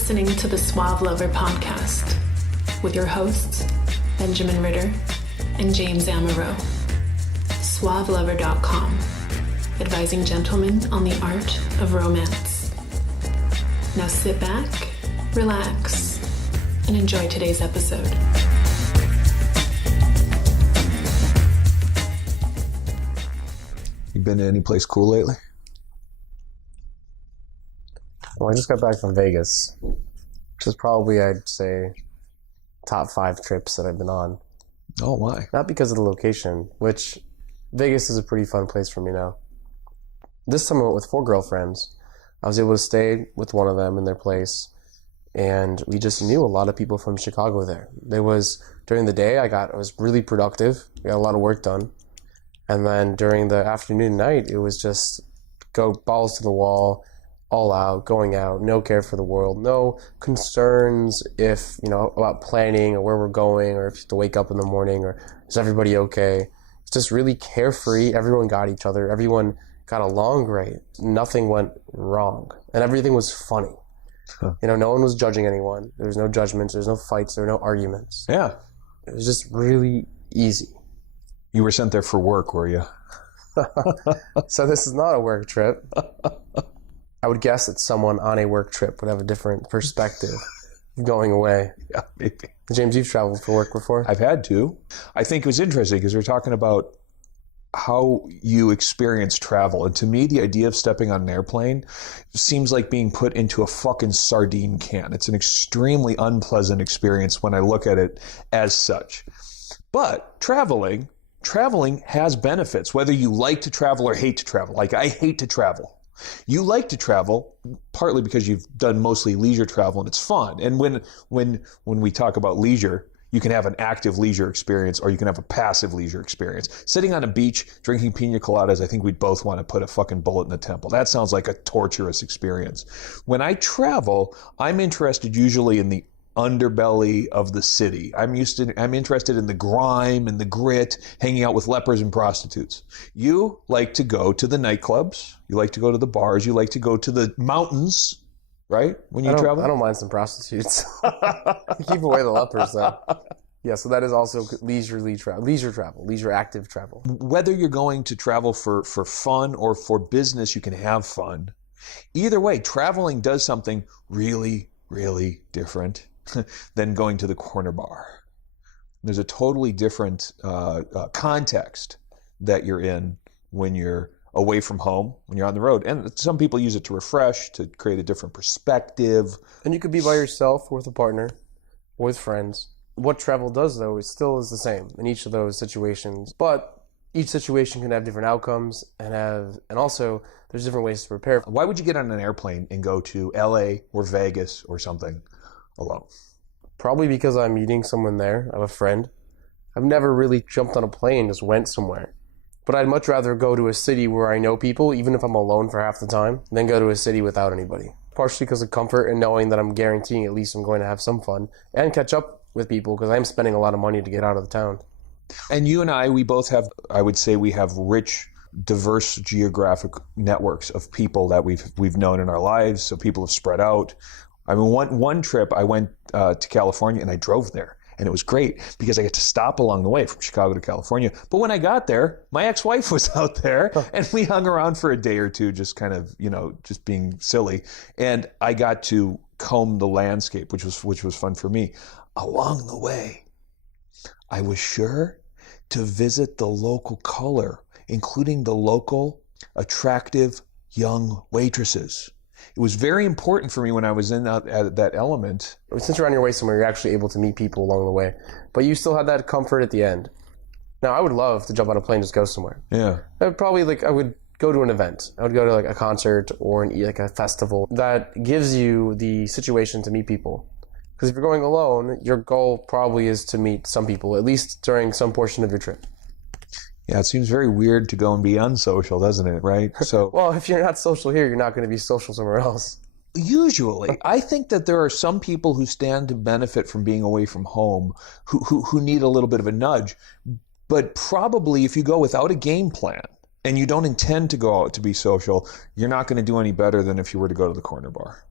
listening to the Suave Lover podcast with your hosts, Benjamin Ritter and James Amaro. SuaveLover.com, advising gentlemen on the art of romance. Now sit back, relax, and enjoy today's episode. You been to any place cool lately? Well, I just got back from Vegas, which is probably, I'd say, top 5 trips that I've been on. Oh, why? Not because of the location, which Vegas is a pretty fun place for me now. This time I went with 4 girlfriends. I was able to stay with one of them in their place, and we just knew a lot of people from Chicago there. During the day, I was really productive. We got a lot of work done. And then during the afternoon and night, it was just go balls to the wall, all out, going out, no care for the world, no concerns about planning or where we're going or if you have to wake up in the morning or is everybody okay. It's just really carefree. Everyone got each other. Everyone got along great. Nothing went wrong. And everything was funny. Huh. No one was judging anyone. There was no judgments. There was no fights. There were no arguments. Yeah. It was just really easy. You were sent there for work, were you? So this is not a work trip. I would guess that someone on a work trip would have a different perspective going away. Yeah, maybe. James, you've traveled for work before? I've had to. I think it was interesting because we're talking about how you experience travel. And to me, the idea of stepping on an airplane seems like being put into a fucking sardine can. It's an extremely unpleasant experience when I look at it as such. But traveling has benefits, whether you like to travel or hate to travel. Like, I hate to travel. You like to travel partly because you've done mostly leisure travel and it's fun. And when we talk about leisure, you can have an active leisure experience or you can have a passive leisure experience. Sitting on a beach, drinking pina coladas, I think we'd both want to put a fucking bullet in the temple. That sounds like a torturous experience. When I travel, I'm interested usually in the underbelly of the city. I'm interested in the grime and the grit, hanging out with lepers and prostitutes. You like to go to the nightclubs. You like to go to the bars. You like to go to the mountains, right? When you travel? I don't mind some prostitutes. Keep away the lepers, though. Yeah, so that is also leisure active travel. Whether you're going to travel for fun or for business, you can have fun. Either way, traveling does something really, really different than going to the corner bar. There's a totally different context that you're in when you're away from home, when you're on the road. And some people use it to refresh, to create a different perspective. And you could be by yourself, with a partner, with friends. What travel does, though, is the same in each of those situations. But each situation can have different outcomes and also there's different ways to prepare. Why would you get on an airplane and go to LA or Vegas or something alone? Probably because I'm meeting someone there. I have a friend. I've never really jumped on a plane and just went somewhere. But I'd much rather go to a city where I know people, even if I'm alone for half the time, than go to a city without anybody. Partially because of comfort and knowing that I'm guaranteeing at least I'm going to have some fun and catch up with people because I'm spending a lot of money to get out of the town. And you and we both have, I would say we have rich, diverse geographic networks of people that we've known in our lives. So people have spread out. I mean, one trip I went to California and I drove there. And it was great because I get to stop along the way from Chicago to California. But when I got there, my ex-wife was out there and we hung around for a day or two, just kind of, just being silly. And I got to comb the landscape, which was fun for me. Along the way, I was sure to visit the local color, including the local attractive young waitresses. It was very important for me when I was in that element. Since you're on your way somewhere, you're actually able to meet people along the way. But you still had that comfort at the end. Now, I would love to jump on a plane and just go somewhere. Yeah. I would go to an event. I would go to a concert or a festival that gives you the situation to meet people. Because if you're going alone, your goal probably is to meet some people, at least during some portion of your trip. Yeah, it seems very weird to go and be unsocial, doesn't it, right? So, well, if you're not social here, you're not going to be social somewhere else. Usually. I think that there are some people who stand to benefit from being away from home who need a little bit of a nudge. But probably if you go without a game plan and you don't intend to go out to be social, you're not going to do any better than if you were to go to the corner bar.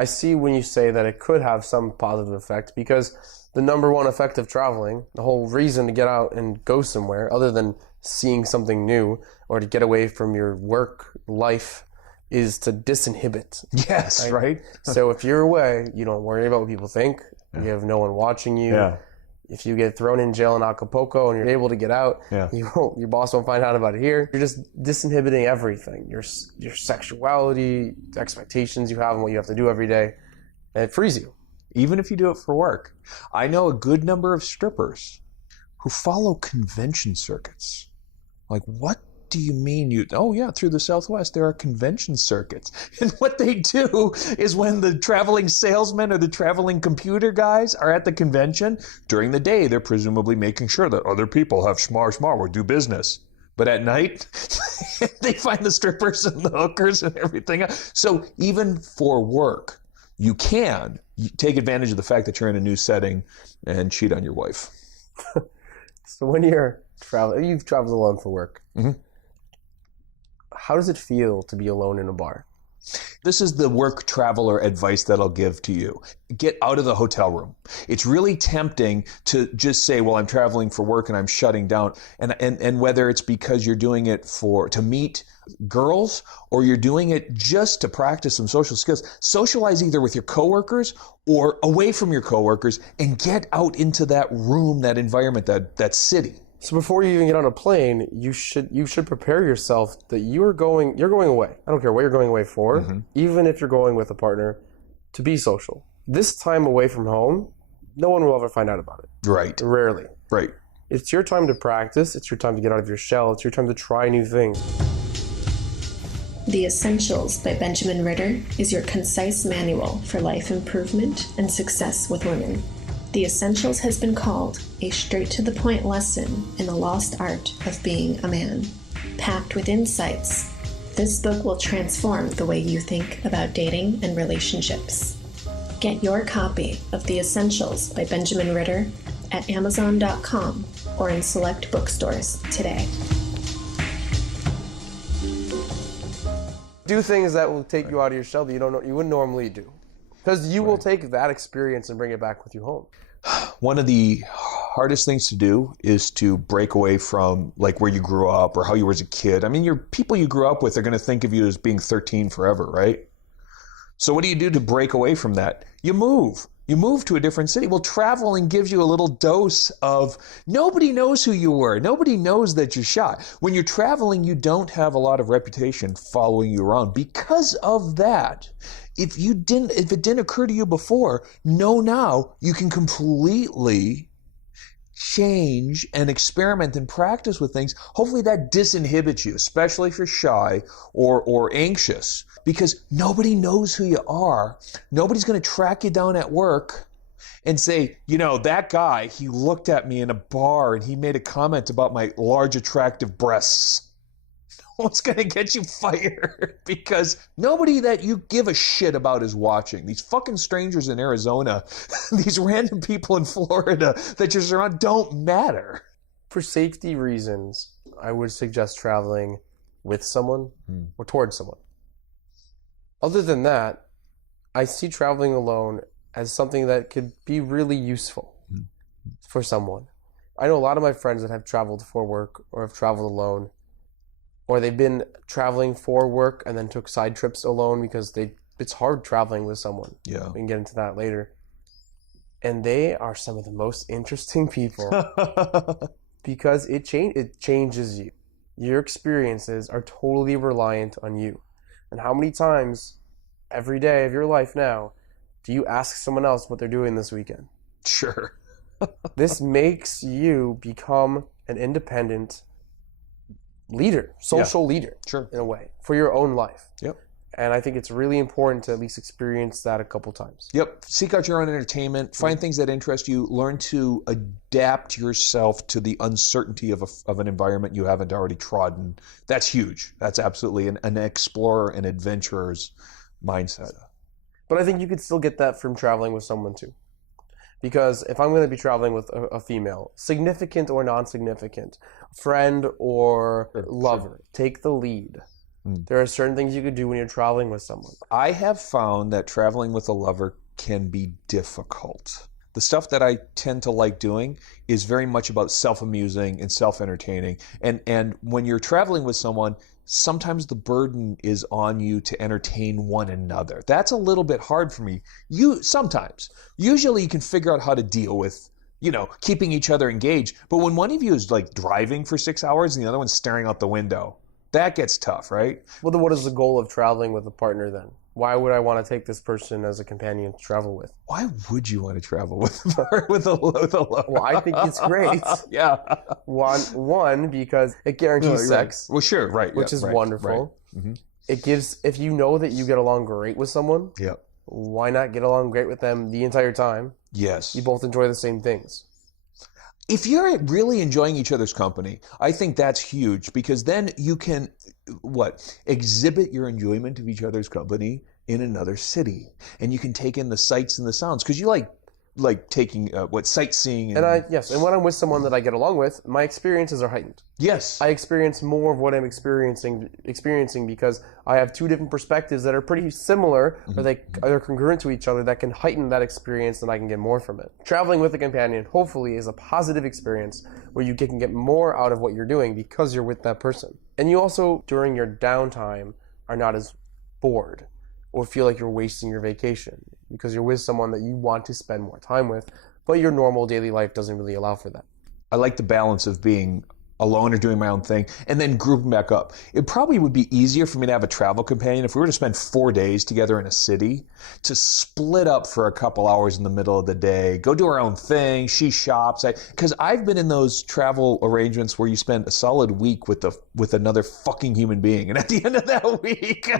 I see when you say that it could have some positive effect, because the number one effect of traveling, the whole reason to get out and go somewhere other than seeing something new or to get away from your work life, is to disinhibit. Yes, right? So if you're away, you don't worry about what people think. You have no one watching you. Yeah. If you get thrown in jail in Acapulco and you're able to get out, your boss won't find out about it here. You're just disinhibiting everything. Your sexuality, the expectations you have and what you have to do every day. And it frees you. Even if you do it for work. I know a good number of strippers who follow convention circuits. Like, what do you mean you... Oh, yeah, through the Southwest, there are convention circuits. And what they do is when the traveling salesmen or the traveling computer guys are at the convention, during the day, they're presumably making sure that other people have schmar or do business. But at night, they find the strippers and the hookers and everything else. So even for work, you can take advantage of the fact that you're in a new setting and cheat on your wife. So when you're traveling, you've traveled alone for work. Mm-hmm. How does it feel to be alone in a bar? This is the work traveler advice that I'll give to you. Get out of the hotel room. It's really tempting to just say, well, I'm traveling for work and I'm shutting down. And whether it's because you're doing it to meet girls or you're doing it just to practice some social skills, socialize either with your coworkers or away from your coworkers and get out into that room, that environment, that city. So before you even get on a plane, you should prepare yourself that you're going away. I don't care what you're going away for, even if you're going with a partner, to be social. This time away from home, no one will ever find out about it. Right. Rarely. Right. It's your time to practice. It's your time to get out of your shell. It's your time to try new things. The Essentials by Benjamin Ritter is your concise manual for life improvement and success with women. The Essentials has been called a straight-to-the-point lesson in the lost art of being a man. Packed with insights, this book will transform the way you think about dating and relationships. Get your copy of The Essentials by Benjamin Ritter at Amazon.com or in select bookstores today. Do things that will take you out of your shell that you wouldn't normally do. Because you will take that experience and bring it back with you home. One of the hardest things to do is to break away from like where you grew up or how you were as a kid. I mean, your people you grew up with are going to think of you as being 13 forever, right? So what do you do to break away from that? You move. You move to a different city. Well, traveling gives you a little dose of nobody knows who you were. Nobody knows that you're shy. When you're traveling, you don't have a lot of reputation following you around. Because of that, if it didn't occur to you before, know now you can completely change and experiment and practice with things. Hopefully that disinhibits you, especially if you're shy or anxious, because nobody knows who you are. Nobody's going to track you down at work and say, you know, that guy, he looked at me in a bar and he made a comment about my large, attractive breasts. What's going to get you fired? Because nobody that you give a shit about is watching. These fucking strangers in Arizona, these random people in Florida that you're surrounded don't matter. For safety reasons, I would suggest traveling with someone or towards someone. Other than that, I see traveling alone as something that could be really useful for someone. I know a lot of my friends that have traveled for work or have traveled alone, or they've been traveling for work and then took side trips alone because it's hard traveling with someone. Yeah. We can get into that later. And they are some of the most interesting people because it changes you. Your experiences are totally reliant on you. And how many times every day of your life now do you ask someone else what they're doing this weekend? Sure. This makes you become an independent leader, social leader, sure, in a way, for your own life. Yep. And I think it's really important to at least experience that a couple times. Yep. Seek out your own entertainment. Find things that interest you. Learn to adapt yourself to the uncertainty of an environment you haven't already trodden. That's huge. That's absolutely an explorer and adventurer's mindset. But I think you could still get that from traveling with someone too. Because if I'm going to be traveling with a female, significant or non-significant, friend or lover, take the lead. There are certain things you could do when you're traveling with someone. I have found that traveling with a lover can be difficult. The stuff that I tend to like doing is very much about self-amusing and self-entertaining. And when you're traveling with someone, sometimes the burden is on you to entertain one another. That's a little bit hard for me. Sometimes. Usually you can figure out how to deal with, keeping each other engaged. But when one of you is like driving for 6 hours and the other one's staring out the window, that gets tough, right? Well, then what is the goal of traveling with a partner then? Why would I want to take this person as a companion to travel with? Why would you want to travel with a lover? Well, I think it's great. Yeah. One, because it guarantees sex. Well, sure, right. Which is wonderful. Right. Mm-hmm. It gives, if you know that you get along great with someone, why not get along great with them the entire time? Yes. You both enjoy the same things. If you're really enjoying each other's company, I think that's huge, because then you can, exhibit your enjoyment of each other's company in another city. And you can take in the sights and the sounds, because you like taking, sightseeing. And when I'm with someone that I get along with, my experiences are heightened. Yes. I experience more of what I'm experiencing because I have two different perspectives that are pretty similar, or they're congruent to each other, that can heighten that experience, and I can get more from it. Traveling with a companion, hopefully, is a positive experience where you can get more out of what you're doing because you're with that person. And you also, during your downtime, are not as bored or feel like you're wasting your vacation because you're with someone that you want to spend more time with, but your normal daily life doesn't really allow for that. I like the balance of being alone or doing my own thing and then grouping back up. It probably would be easier for me to have a travel companion if we were to spend 4 days together in a city, to split up for a couple hours in the middle of the day, go do our own thing, she shops. Because I've been in those travel arrangements where you spend a solid week with another fucking human being, and at the end of that week,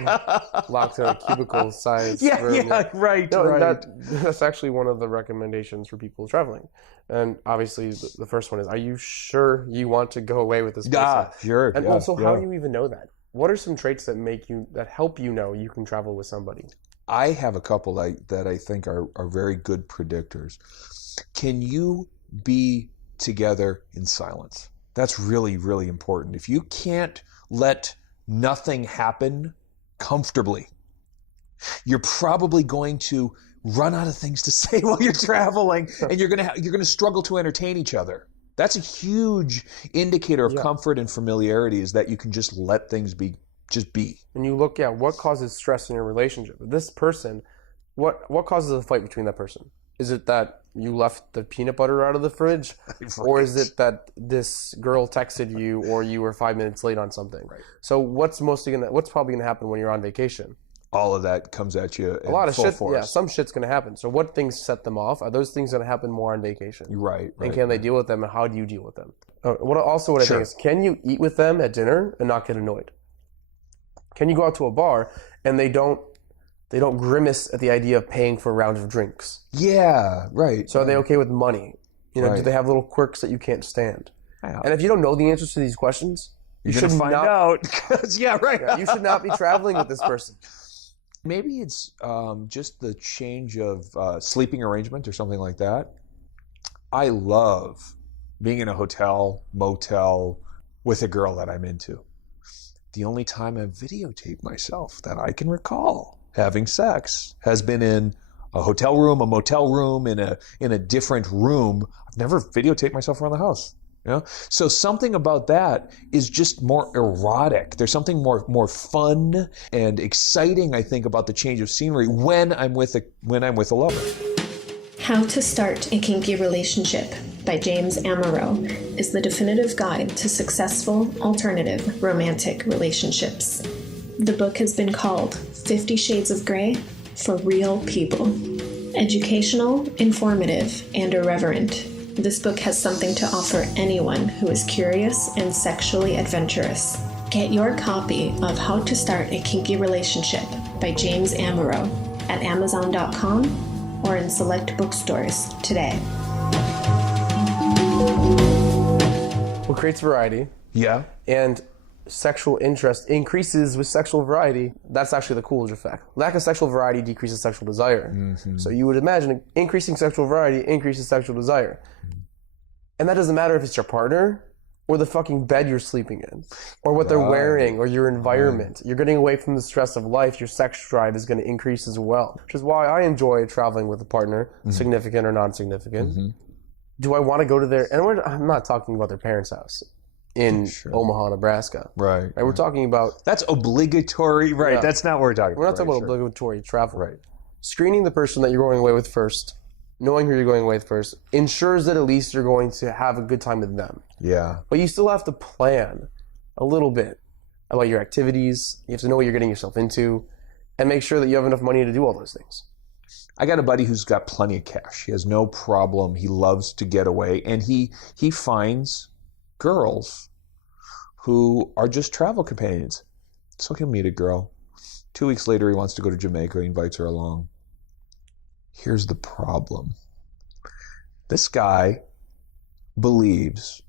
locked in a cubicle size room. Right. That's actually one of the recommendations for people traveling. And obviously, the first one is, are you sure you want to go away with this person? Yeah, sure. And also, how do you even know that? What are some traits that help you know you can travel with somebody? I have a couple that I think are very good predictors. Can you be together in silence? That's really, really important. If you can't let nothing happen comfortably, you're probably going to run out of things to say while you're traveling, and you're gonna struggle to entertain each other. That's a huge indicator of comfort and familiarity, is that you can just let things be. And you look at what causes stress in your relationship. This person, what causes a fight between that person? Is it that you left the peanut butter out of the fridge? Right. Or is it that this girl texted you, or you were 5 minutes late on something? Right. So what's probably gonna happen when you're on vacation? All of that comes at you in a lot of full shit. force. Yeah, some shit's going to happen. So what things set them off? Are those things going to happen more on vacation? Right. And can they deal with them, and how do you deal with them? What I think is, can you eat with them at dinner and not get annoyed? Can you go out to a bar and they don't grimace at the idea of paying for a round of drinks? Yeah, right. So are they okay with money? Do they have little quirks that you can't stand? And if you don't know the answers to these questions, you should find out. Yeah, you should not be traveling with this person. Maybe it's just the change of sleeping arrangement or something like that. I love being in a hotel, motel with a girl that I'm into. The only time I've videotaped myself that I can recall having sex has been in a hotel room, a motel room, in a different room. I've never videotaped myself around the house. So something about that is just more erotic. There's something more fun and exciting, I think, about the change of scenery when I'm with a lover. How to Start a Kinky Relationship by James Amaro is the definitive guide to successful alternative romantic relationships. The book has been called 50 Shades of Grey for real people. Educational, informative, and irreverent. This book has something to offer anyone who is curious and sexually adventurous. Get your copy of How to Start a Kinky Relationship by James Amaro at Amazon.com or in select bookstores today. What creates variety? Yeah. And sexual interest increases with sexual variety. That's actually the Coolidge effect. Lack of sexual variety decreases sexual desire. Mm-hmm. So you would imagine increasing sexual variety increases sexual desire. And that doesn't matter if it's your partner or the fucking bed you're sleeping in, or what they're wearing, or your environment. You're getting away from the stress of life. Your sex drive is going to increase as well, which is why I enjoy traveling with a partner, significant or non-significant. Do I want to go to their... And I'm not talking about their parents' house in Omaha, Nebraska. Right. We're talking about... That's obligatory. Right. Yeah. That's not what we're talking about. We're not talking about obligatory travel. Right. Screening the person that you're going away with first, knowing who you're going away with first, ensures that at least you're going to have a good time with them. Yeah. But you still have to plan a little bit about your activities. You have to know what you're getting yourself into and make sure that you have enough money to do all those things. I got a buddy who's got plenty of cash. He has no problem. He loves to get away. And he finds girls who are just travel companions. So he'll meet a girl. 2 weeks later, he wants to go to Jamaica. He invites her along. Here's the problem. This guy believes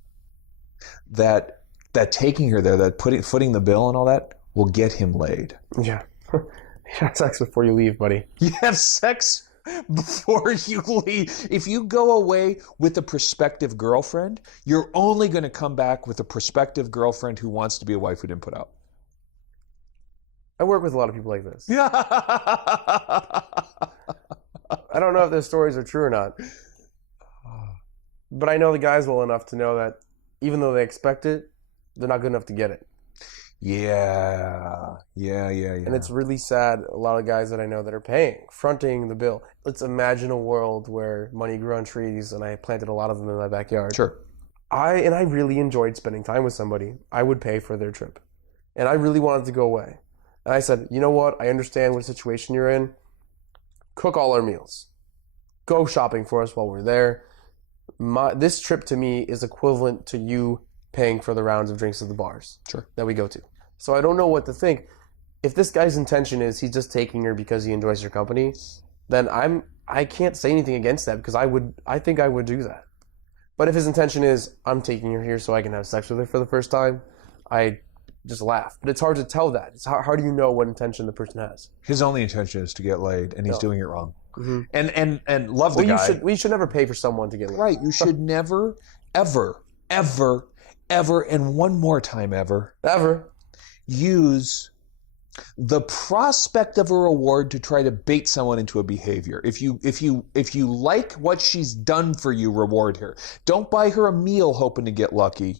that taking her there, that footing the bill and all that will get him laid. Yeah. You have sex before you leave, buddy. You have sex before you leave. If you go away with a prospective girlfriend, you're only going to come back with a prospective girlfriend who wants to be a wife who didn't put out. I work with a lot of people like this. Yeah. I don't know if their stories are true or not. But I know the guys well enough to know that even though they expect it, they're not good enough to get it. Yeah. And it's really sad, a lot of guys that I know that are paying, fronting the bill. Let's imagine a world where money grew on trees and I planted a lot of them in my backyard. Sure. I really enjoyed spending time with somebody. I would pay for their trip. And I really wanted to go away. And I said, you know what? I understand what situation you're in. Cook all our meals. Go shopping for us while we're there. This trip to me is equivalent to you paying for the rounds of drinks at the bars that we go to. So I don't know what to think. If this guy's intention is he's just taking her because he enjoys her company, then I can't say anything against that because I think I would do that. But if his intention is I'm taking her here so I can have sex with her for the first time, I just laugh. But it's hard to tell that. It's how do you know what intention the person has? His only intention is to get laid, and he's doing it wrong. Mm-hmm. And love the guy. We should never pay for someone to get laid. Right. You should never, ever, ever, ever, and one more time ever, use the prospect of a reward to try to bait someone into a behavior. If you like what she's done for you, reward her. Don't buy her a meal hoping to get lucky.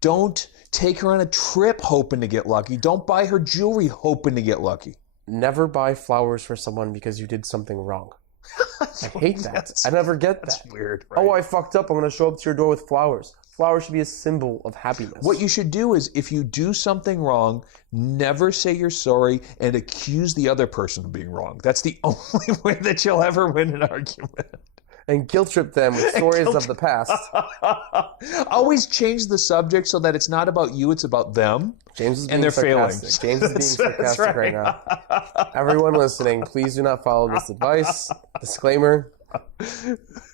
Don't take her on a trip hoping to get lucky. Don't buy her jewelry hoping to get lucky. Never buy flowers for someone because you did something wrong. I hate that. I never get that. That's weird. Right? Oh, I fucked up. I'm going to show up to your door with flowers. Flowers should be a symbol of happiness. What you should do is, if you do something wrong, never say you're sorry and accuse the other person of being wrong. That's the only way that you'll ever win an argument. And guilt trip them with stories of the past. Always change the subject so that it's not about you, it's about them. James is and being their sarcastic. failings. James is being sarcastic right now. Everyone listening, please do not follow this advice. Disclaimer.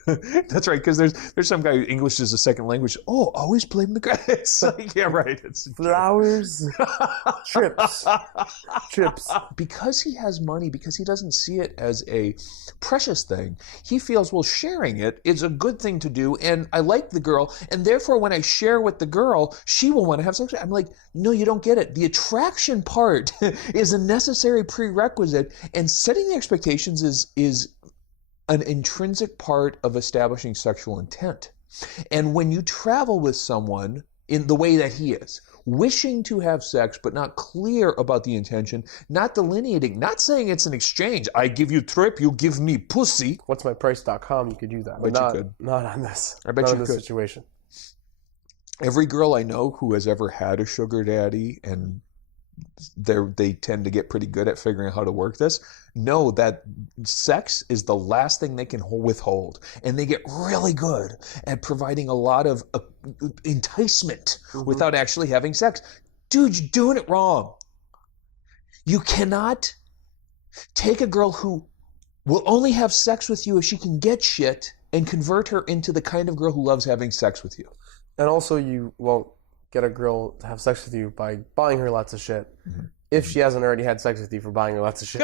That's right, because there's some guy who English is a second language. Oh, always blame the guy. It's like, yeah, right. It's flowers, trips. Because he has money, because he doesn't see it as a precious thing, he feels, well, sharing it is a good thing to do, and I like the girl, and therefore when I share with the girl, she will want to have sex. I'm like, no, you don't get it. The attraction part is a necessary prerequisite, and setting the expectations is an intrinsic part of establishing sexual intent. And when you travel with someone in the way that he is, wishing to have sex but not clear about the intention, not delineating, not saying it's an exchange. I give you trip, you give me pussy. What's my price.com, you could do that. But you could. Not on this. I bet not you in this could. Situation. Every girl I know who has ever had a sugar daddy, and they tend to get pretty good at figuring out how to work this, know that sex is the last thing they can withhold, and they get really good at providing a lot of enticement without actually having sex. Dude, you're doing it wrong. You cannot take a girl who will only have sex with you if she can get shit and convert her into the kind of girl who loves having sex with you. And also, you won't get a girl to have sex with you by buying her lots of shit if she hasn't already had sex with you for buying her lots of shit.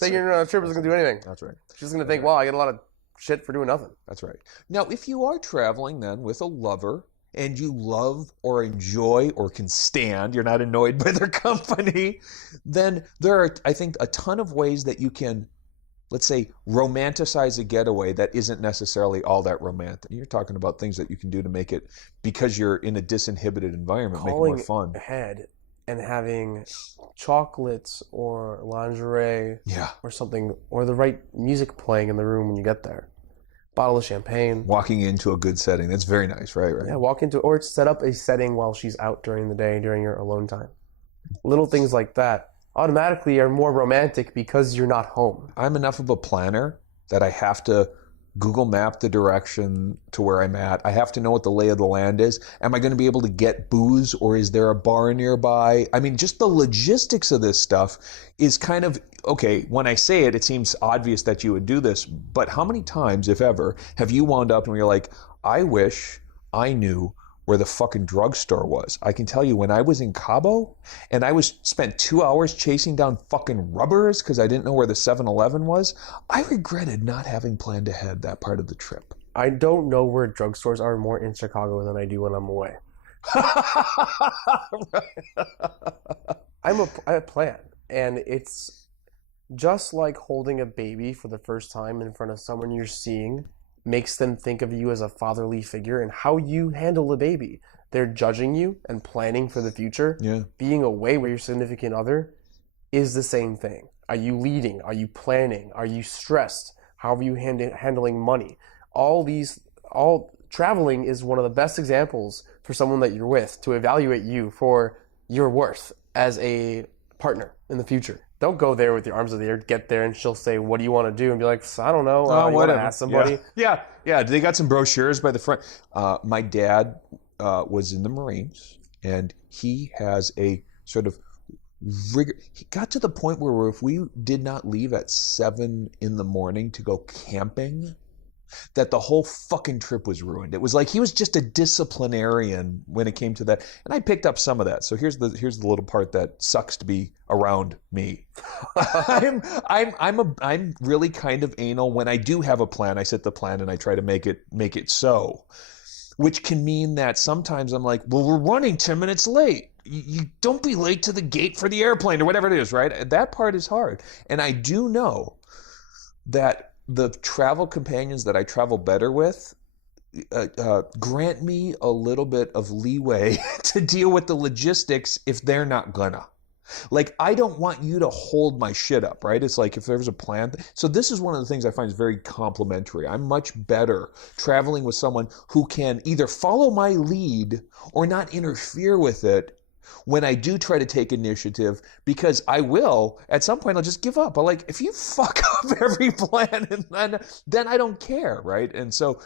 Taking her on a trip isn't going to do anything. That's right. She's going to think, wow, I get a lot of shit for doing nothing. That's right. Now, if you are traveling then with a lover and you love or enjoy or can stand, you're not annoyed by their company, then there are, I think, a ton of ways that you can, let's say, romanticize a getaway that isn't necessarily all that romantic. You're talking about things that you can do to make it, because you're in a disinhibited environment, make it more fun. Ahead and having chocolates or lingerie or something, or the right music playing in the room when you get there. Bottle of champagne. Walking into a good setting. That's very nice, right? Yeah, walk into, or set up a setting while she's out during the day, during your alone time. Little things like that automatically are more romantic because you're not home. I'm enough of a planner that I have to Google map the direction to where I'm at. I have to know what the lay of the land is. Am I going to be able to get booze, or is there a bar nearby? I mean, just the logistics of this stuff is kind of, okay, when I say it, it seems obvious that you would do this, but how many times, if ever, have you wound up and you're like, I wish I knew where the fucking drugstore was? I can tell you, when I was in Cabo and I spent 2 hours chasing down fucking rubbers because I didn't know where the 7-Eleven was, I regretted not having planned ahead that part of the trip. I don't know where drugstores are more in Chicago than I do when I'm away. I plan, and it's just like holding a baby for the first time in front of someone you're seeing makes them think of you as a fatherly figure, and how you handle a baby. They're judging you and planning for the future. Yeah. Being away with your significant other is the same thing. Are you leading? Are you planning? Are you stressed? How are you handling money? All traveling is one of the best examples for someone that you're with to evaluate you for your worth as a partner in the future. Don't go there with your arms in the air. Get there and she'll say, what do you want to do? And be like, I don't know. You want to ask somebody? Yeah. They got some brochures by the front. My dad was in the Marines, and he has a sort of rigor. He got to the point where if we did not leave at 7 a.m. to go camping, that the whole fucking trip was ruined. It was like he was just a disciplinarian when it came to that. And I picked up some of that. So here's the little part that sucks to be around me. I'm really kind of anal. When I do have a plan, I set the plan and I try to make it so. Which can mean that sometimes I'm like, well, we're running 10 minutes late. You don't be late to the gate for the airplane or whatever it is, right? That part is hard. And I do know that the travel companions that I travel better with grant me a little bit of leeway to deal with the logistics if they're not gonna. Like, I don't want you to hold my shit up, right? It's like if there's a plan. So this is one of the things I find is very complimentary. I'm much better traveling with someone who can either follow my lead or not interfere with it when I do try to take initiative, because I will, at some point, I'll just give up. But like, if you fuck up every plan, and then I don't care, right? And so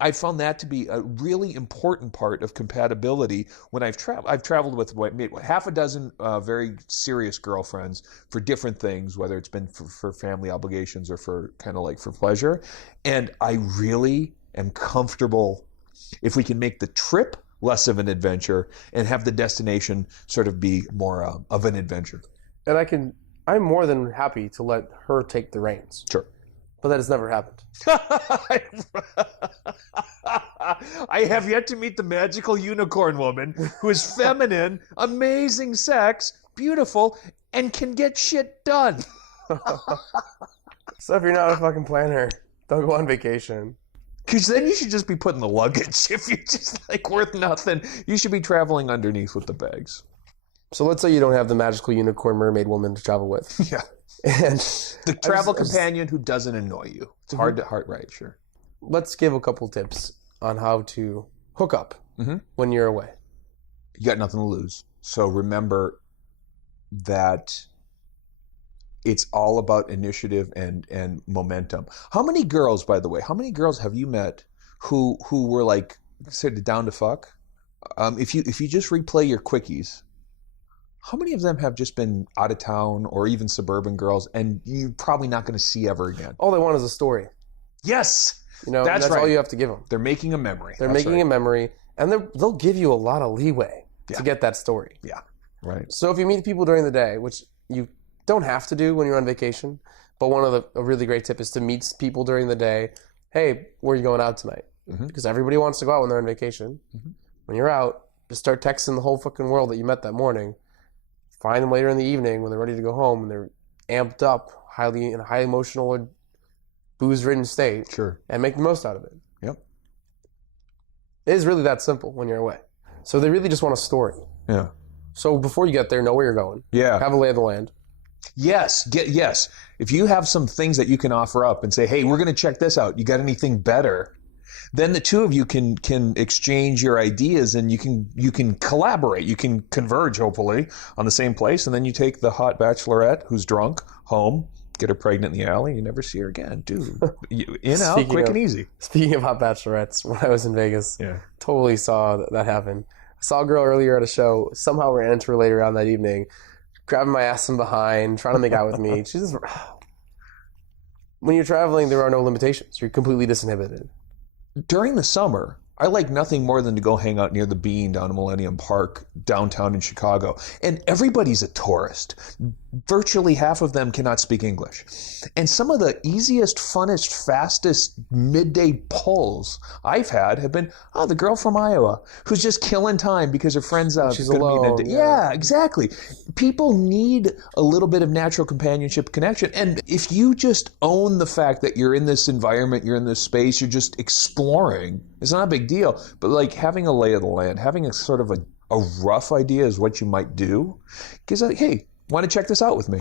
I found that to be a really important part of compatibility when I've traveled. I've traveled with half a dozen very serious girlfriends for different things, whether it's been for family obligations or for kind of like for pleasure. And I really am comfortable if we can make the trip less of an adventure and have the destination sort of be more of an adventure. And I'm more than happy to let her take the reins. Sure. But that has never happened. I have yet to meet the magical unicorn woman who is feminine, amazing sex, beautiful, and can get shit done. So if you're not a fucking planner, don't go on vacation. Because then you should just be putting the luggage. If you're just like worth nothing, you should be traveling underneath with the bags. So let's say you don't have the magical unicorn mermaid woman to travel with. Yeah. And the travel companion who doesn't annoy you. It's hard to right, sure. Let's give a couple tips on how to hook up when you're away. You got nothing to lose. So remember that it's all about initiative and momentum. How many girls, by the way, have you met who were like said down to fuck? If you just replay your quickies, how many of them have just been out of town or even suburban girls, and you're probably not going to see ever again? All they want is a story. Yes, that's right. All you have to give them. They're making a memory. They're making a memory, and they'll give you a lot of leeway to get that story. Yeah, right. So if you meet people during the day, which you don't have to do when you're on vacation, but a really great tip is to meet people during the day. Hey, where are you going out tonight? Because everybody wants to go out when they're on vacation. When you're out, just start texting the whole fucking world that you met that morning. Find them later in the evening when they're ready to go home and they're amped up, in a high emotional or booze-ridden state. Sure. And make the most out of it. Yep. It is really that simple when you're away. So they really just want a story. Yeah. So before you get there, know where you're going. Yeah. Have a lay of the land. Yes. Yes. If you have some things that you can offer up and say, hey, we're going to check this out. You got anything better? Then the two of you can exchange your ideas and you can collaborate. You can converge, hopefully, on the same place. And then you take the hot bachelorette who's drunk home, get her pregnant in the alley, you never see her again. Dude, in, out, quick and easy. Speaking of hot bachelorettes, when I was in Vegas, totally saw that happen. I saw a girl earlier at a show, somehow ran into her later on that evening, grabbing my ass from behind, trying to make out with me. She's just... When you're traveling, there are no limitations. You're completely disinhibited. During the summer, I like nothing more than to go hang out near the Bean down in Millennium Park, downtown in Chicago. And everybody's a tourist. Virtually half of them cannot speak English. And some of the easiest, funnest, fastest midday pulls I've had have been, the girl from Iowa who's just killing time because her friend's she's alone. Yeah, exactly. People need a little bit of natural companionship connection. And if you just own the fact that you're in this environment, you're in this space, you're just exploring, it's not a big deal. But like having a lay of the land, having a sort of a rough idea is what you might do. Because, hey, want to check this out with me?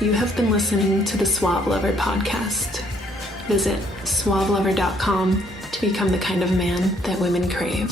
You have been listening to the Suave Lover podcast. Visit suavelover.com to become the kind of man that women crave.